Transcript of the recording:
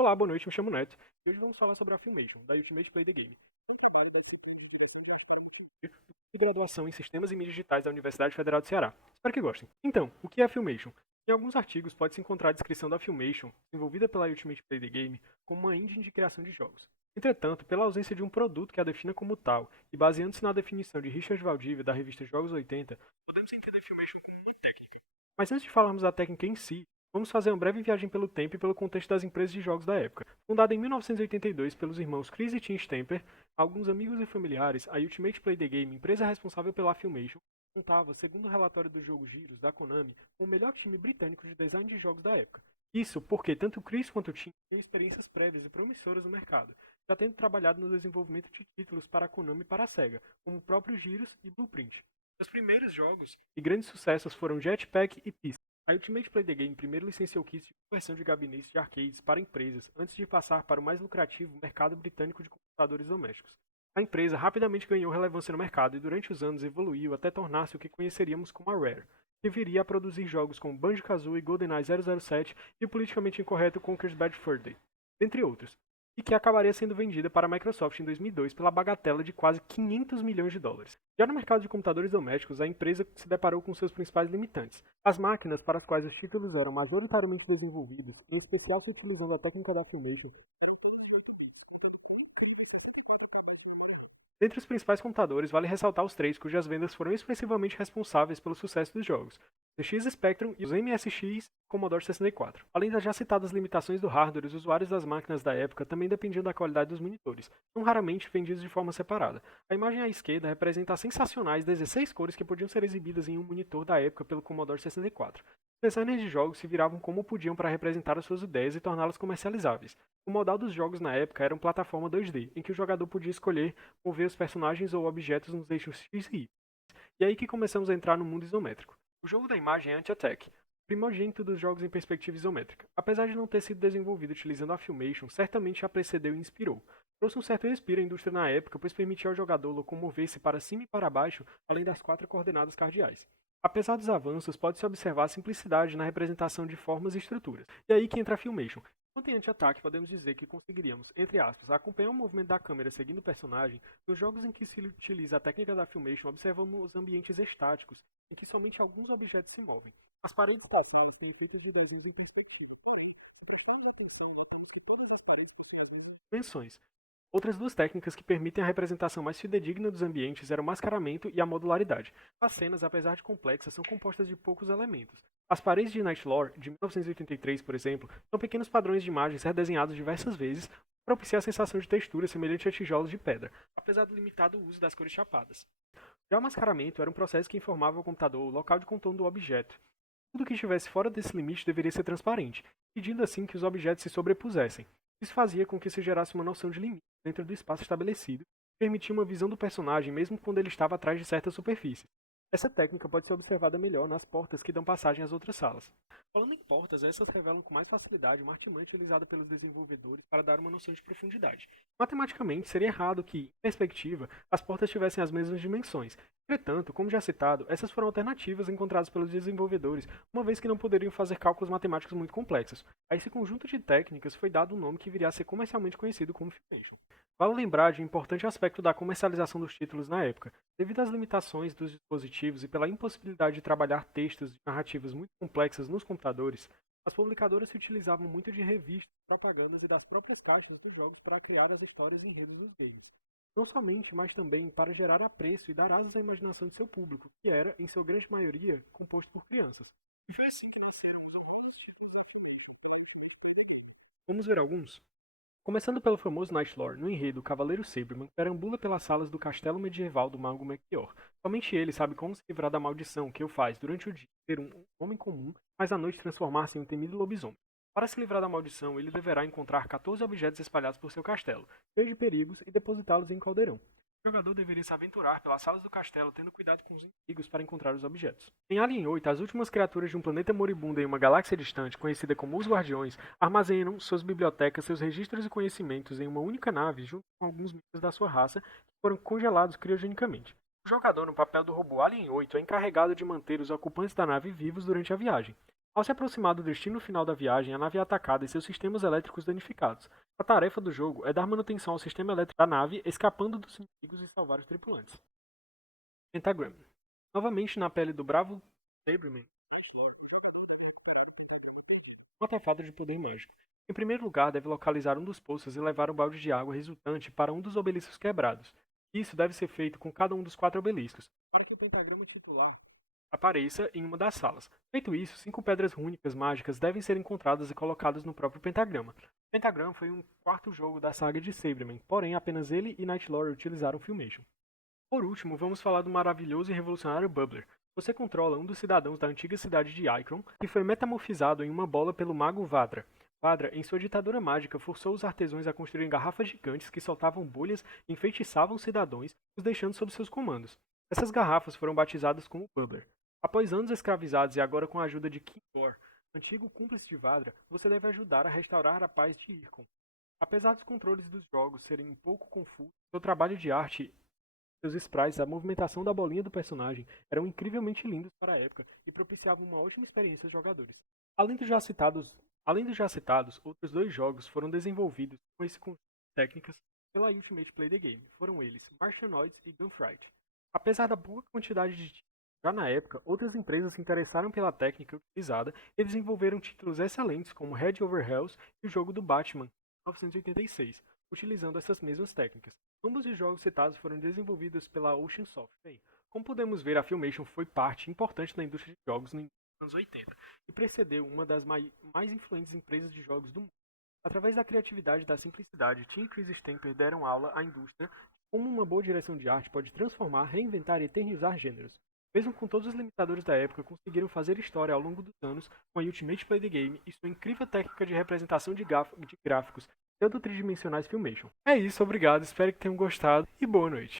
Olá, boa noite, me chamo Neto e hoje vamos falar sobre a Filmation, da Ultimate Play the Game. É um trabalho da equipe de direção da de graduação em Sistemas e Mídias Digitais da Universidade Federal do Ceará. Espero que gostem. Então, o que é a Filmation? Em alguns artigos pode-se encontrar a descrição da Filmation, desenvolvida pela Ultimate Play the Game, como uma engine de criação de jogos. Entretanto, pela ausência de um produto que a defina como tal, e baseando-se na definição de Richard Valdivia da revista Jogos 80, podemos entender Filmation como uma técnica. Mas antes de falarmos da técnica em si, vamos fazer uma breve viagem pelo tempo e pelo contexto das empresas de jogos da época. Fundada em 1982 pelos irmãos Chris e Tim Stamper, alguns amigos e familiares, a Ultimate Play the Game, empresa responsável pela Filmation, contava, segundo o relatório do jogo Giros, da Konami, com o melhor time britânico de design de jogos da época. Isso porque tanto Chris quanto Tim tinham experiências prévias e promissoras no mercado, já tendo trabalhado no desenvolvimento de títulos para a Konami e para a Sega, como o próprio Giros e Blueprint. Os primeiros jogos e grandes sucessos foram Jetpack e Pista. A Ultimate Play the Game primeiro licenciou kits de conversão de gabinetes de arcades para empresas, antes de passar para o mais lucrativo mercado britânico de computadores domésticos. A empresa rapidamente ganhou relevância no mercado e durante os anos evoluiu até tornar-se o que conheceríamos como a Rare, que viria a produzir jogos como Banjo-Kazooie, GoldenEye 007 e o politicamente incorreto Conker's Bad Fur Day, entre outros, e que acabaria sendo vendida para a Microsoft em 2002 pela bagatela de quase 500 milhões de dólares. Já no mercado de computadores domésticos, a empresa se deparou com seus principais limitantes. As máquinas para as quais os títulos eram majoritariamente desenvolvidos, em especial se utilizando a técnica da Filmation, eram todos de 8 bits, contando com incríveis 64 KB de memória. Dentre os principais computadores, vale ressaltar os três cujas vendas foram expressivamente responsáveis pelo sucesso dos jogos: o ZX Spectrum e os MSX e Commodore 64. Além das já citadas limitações do hardware, os usuários das máquinas da época também dependiam da qualidade dos monitores, não raramente vendidos de forma separada. A imagem à esquerda representa as sensacionais 16 cores que podiam ser exibidas em um monitor da época pelo Commodore 64. Os designers de jogos se viravam como podiam para representar as suas ideias e torná-las comercializáveis. O modal dos jogos na época era uma plataforma 2D, em que o jogador podia escolher mover os personagens ou objetos nos eixos X e Y. E é aí que começamos a entrar no mundo isométrico. O jogo da imagem é Anti-Attack, primogênito dos jogos em perspectiva isométrica. Apesar de não ter sido desenvolvido utilizando a Filmation, certamente a precedeu e inspirou. Trouxe um certo respiro à indústria na época, pois permitia ao jogador locomover-se para cima e para baixo, além das 4 coordenadas cardeais. Apesar dos avanços, pode-se observar a simplicidade na representação de formas e estruturas. E é aí que entra a Filmation. Quanto em anti-ataque, podemos dizer que conseguiríamos, entre aspas, acompanhar o movimento da câmera seguindo o personagem. Nos jogos em que se utiliza a técnica da Filmation, observamos ambientes estáticos, em que somente alguns objetos se movem. As paredes das salas têm efeitos de desenho em perspectiva, porém, se prestarmos atenção, notamos que todas as paredes possuem as mesmas dimensões. Outras duas técnicas que permitem a representação mais fidedigna dos ambientes eram o mascaramento e a modularidade. As cenas, apesar de complexas, são compostas de poucos elementos. As paredes de Night Lore, de 1983, por exemplo, são pequenos padrões de imagens redesenhados diversas vezes para propiciar a sensação de textura semelhante a tijolos de pedra, apesar do limitado uso das cores chapadas. Já o mascaramento era um processo que informava ao computador o local de contorno do objeto. Tudo que estivesse fora desse limite deveria ser transparente, impedindo assim que os objetos se sobrepusessem. Isso fazia com que se gerasse uma noção de limite dentro do espaço estabelecido, e permitia uma visão do personagem mesmo quando ele estava atrás de certas superfícies. Essa técnica pode ser observada melhor nas portas que dão passagem às outras salas. Falando em portas, essas revelam com mais facilidade uma artimanha utilizada pelos desenvolvedores para dar uma noção de profundidade. Matematicamente, seria errado que, em perspectiva, as portas tivessem as mesmas dimensões. Entretanto, como já citado, essas foram alternativas encontradas pelos desenvolvedores, uma vez que não poderiam fazer cálculos matemáticos muito complexos. A esse conjunto de técnicas foi dado um nome que viria a ser comercialmente conhecido como Filmation. Vale lembrar de um importante aspecto da comercialização dos títulos na época. Devido às limitações dos dispositivos e pela impossibilidade de trabalhar textos e narrativas muito complexas nos computadores, as publicadoras se utilizavam muito de revistas, propagandas e das próprias caixas dos jogos para criar as histórias e enredos dos games. Não somente, mas também para gerar apreço e dar asas à imaginação de seu público, que era, em sua grande maioria, composto por crianças. E foi assim que nasceram os horrorosos títulos da Filmation. Vamos ver alguns? Começando pelo famoso Night Lore, no enredo, o Cavaleiro Saberman perambula pelas salas do castelo medieval do mago Melchior. Somente ele sabe como se livrar da maldição que o faz, durante o dia, ser um homem comum, mas à noite transformar-se em um temido lobisomem. Para se livrar da maldição, ele deverá encontrar 14 objetos espalhados por seu castelo, cheios de perigos, e depositá-los em um caldeirão. O jogador deveria se aventurar pelas salas do castelo, tendo cuidado com os inimigos para encontrar os objetos. Em Alien 8, as últimas criaturas de um planeta moribundo em uma galáxia distante, conhecida como os Guardiões, armazenam suas bibliotecas, seus registros e conhecimentos em uma única nave, junto com alguns membros da sua raça, que foram congelados criogenicamente. O jogador, no papel do robô Alien 8, é encarregado de manter os ocupantes da nave vivos durante a viagem. Ao se aproximar do destino final da viagem, a nave é atacada e seus sistemas elétricos danificados. A tarefa do jogo é dar manutenção ao sistema elétrico da nave, escapando dos inimigos e salvar os tripulantes. Pentagram. Novamente na pele do bravo Sabreman, o jogador deve recuperar o pentagrama perdido, um artefato de poder mágico. Em primeiro lugar, deve localizar um dos poços e levar um balde de água resultante para um dos obeliscos quebrados. Isso deve ser feito com cada um dos 4 obeliscos, para que o pentagrama titular apareça em uma das salas. Feito isso, 5 pedras rúnicas mágicas devem ser encontradas e colocadas no próprio pentagrama. O pentagrama foi um quarto jogo da saga de Sabreman, porém apenas ele e Nightlord utilizaram Filmation. Por último, vamos falar do maravilhoso e revolucionário Bubbler. Você controla um dos cidadãos da antiga cidade de Icron, que foi metamorfizado em uma bola pelo mago Vadra. Vadra, em sua ditadura mágica, forçou os artesãos a construírem garrafas gigantes que soltavam bolhas e enfeitiçavam os cidadãos, os deixando sob seus comandos. Essas garrafas foram batizadas como Bubbler. Após anos escravizados e agora com a ajuda de King Thor, antigo cúmplice de Vadra, você deve ajudar a restaurar a paz de Irkon. Apesar dos controles dos jogos serem um pouco confusos, seu trabalho de arte, seus sprites, a movimentação da bolinha do personagem eram incrivelmente lindos para a época e propiciavam uma ótima experiência aos jogadores. Além dos já citados, outros 2 jogos foram desenvolvidos com esse conjunto de técnicas pela Ultimate Play the Game. Foram eles Martianoids e Gunfight. Apesar da boa quantidade de títulos já na época, outras empresas se interessaram pela técnica utilizada e desenvolveram títulos excelentes como Head Over Hells e o jogo do Batman, 1986, utilizando essas mesmas técnicas. Ambos os jogos citados foram desenvolvidos pela Ocean Soft. Bem, como podemos ver, a Filmation foi parte importante da indústria de jogos nos anos 80 e precedeu uma das mais influentes empresas de jogos do mundo. Através da criatividade e da simplicidade, Tim e Chris Stamper deram aula à indústria de como uma boa direção de arte pode transformar, reinventar e eternizar gêneros. Mesmo com todos os limitadores da época, conseguiram fazer história ao longo dos anos com a Ultimate Play the Game e sua incrível técnica de representação de gráficos pseudo-tridimensionais Filmation. É isso, obrigado, espero que tenham gostado e boa noite.